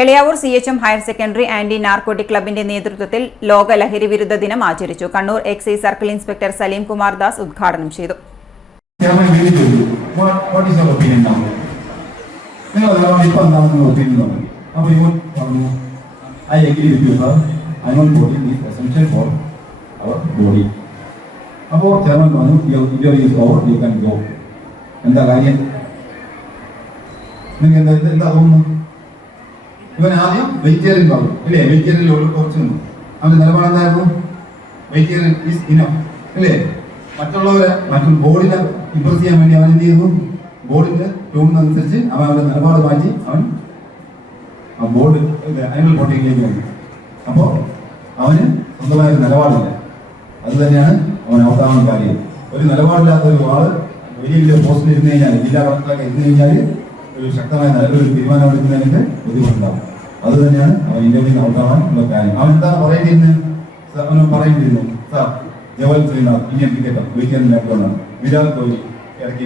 Eliyavoor CHM higher secondary anti narcotic ക്ലബിന്റെ നേതൃത്വത്തിൽ ലോക ലഹരി വിരുദ്ധ ദിനം ആചരിച്ചു. Kannur excise circle inspector Saleem Kumar Das ഉദ്ഘാടനം ചെയ്തു. എന്താ കാര്യം? എന്താ തോന്നുന്നു? ഇവൻ ആദ്യം വെജിറ്റേറിയൻ പറഞ്ഞു അല്ലേ? വെജിറ്റേറിയൻ കുറച്ച് നിന്നു. അവന്റെ നിലപാട് എന്തായിരുന്നു? വെജിറ്റേറിയൻ ഈസ് ഇനഫ് അല്ലേ? മറ്റുള്ള ബോർഡിനെ ഇംപ്രസ് ചെയ്യാൻ വേണ്ടി അവൻ എന്ത് ചെയ്യുന്നു? ബോർഡിന്റെ ട്യൂണിനനുസരിച്ച് അവൻ അവന്റെ നിലപാട് മാറ്റി അവൻ ആ ബോർഡ് അനിമൽ പ്രൊട്ടക്ഷനിലേക്ക് വന്നു. അപ്പോൾ അവന് സ്വന്തമായ ഒരു നിലപാടില്ല. അത് തന്നെയാണ് അവൻ അവസാന കാര്യം. ഒരു നിലപാടില്ലാത്ത ഒരു ആള് വലിയ പോസ്റ്റിൽ ഇരുന്ന് കഴിഞ്ഞാൽ, ജില്ലാ കളക്ടറൊക്കെ ഇരുന്ന് കഴിഞ്ഞാൽ ഒരു ശക്തമായ ഒരു തീരുമാനം എടുക്കുന്നതിന് ബുദ്ധിമുട്ടുണ്ടാവും. അത് തന്നെയാണ് അവൻ ഇന്ത്യയിൽ ഔട്ടാവാൻ ഉള്ള കാര്യം. അവൻ എന്താണ് പറയേണ്ടിയിരുന്നത്? അവൻ പറയേണ്ടിയിരുന്നു, sir Jawahar Srinath Indian cricketer weekend നേട്ടമാണ്, വിരാട് കോഹ്ലി ഇടയ്ക്ക്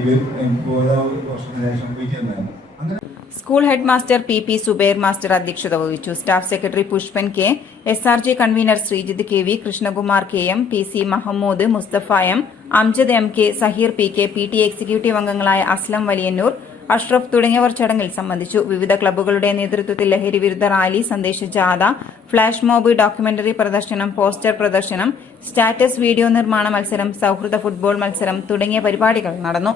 വർഷത്തിന് ശേഷം weekend. School head master PP Subair master അധ്യക്ഷത വഹിച്ചു. Staff secretary Pushpan K, SRG convener Sreejith KV, Krishnakumar KM, PC Mahamood, Musthafa M, Amjad MK, Saheer PK, PT executive അംഗങ്ങളായ അസ്ലം വലിയന്നൂർ, അഷ്റഫ് തുടങ്ങിയവർ ചടങ്ങിൽ സംബന്ധിച്ചു. വിവിധ ക്ലബ്ബുകളുടെ നേതൃത്വത്തിൽ ലഹരി വിരുദ്ധ റാലി, സന്ദേശ ജാഥ, ഫ്ലാഷ് മോബ്, ഡോക്യുമെന്ററി പ്രദർശനം, പോസ്റ്റർ പ്രദർശനം, സ്റ്റാറ്റസ് വീഡിയോ നിർമ്മാണ മത്സരം, സൗഹൃദ ഫുട്ബോൾ മത്സരം തുടങ്ങിയ പരിപാടികൾ നടന്നു.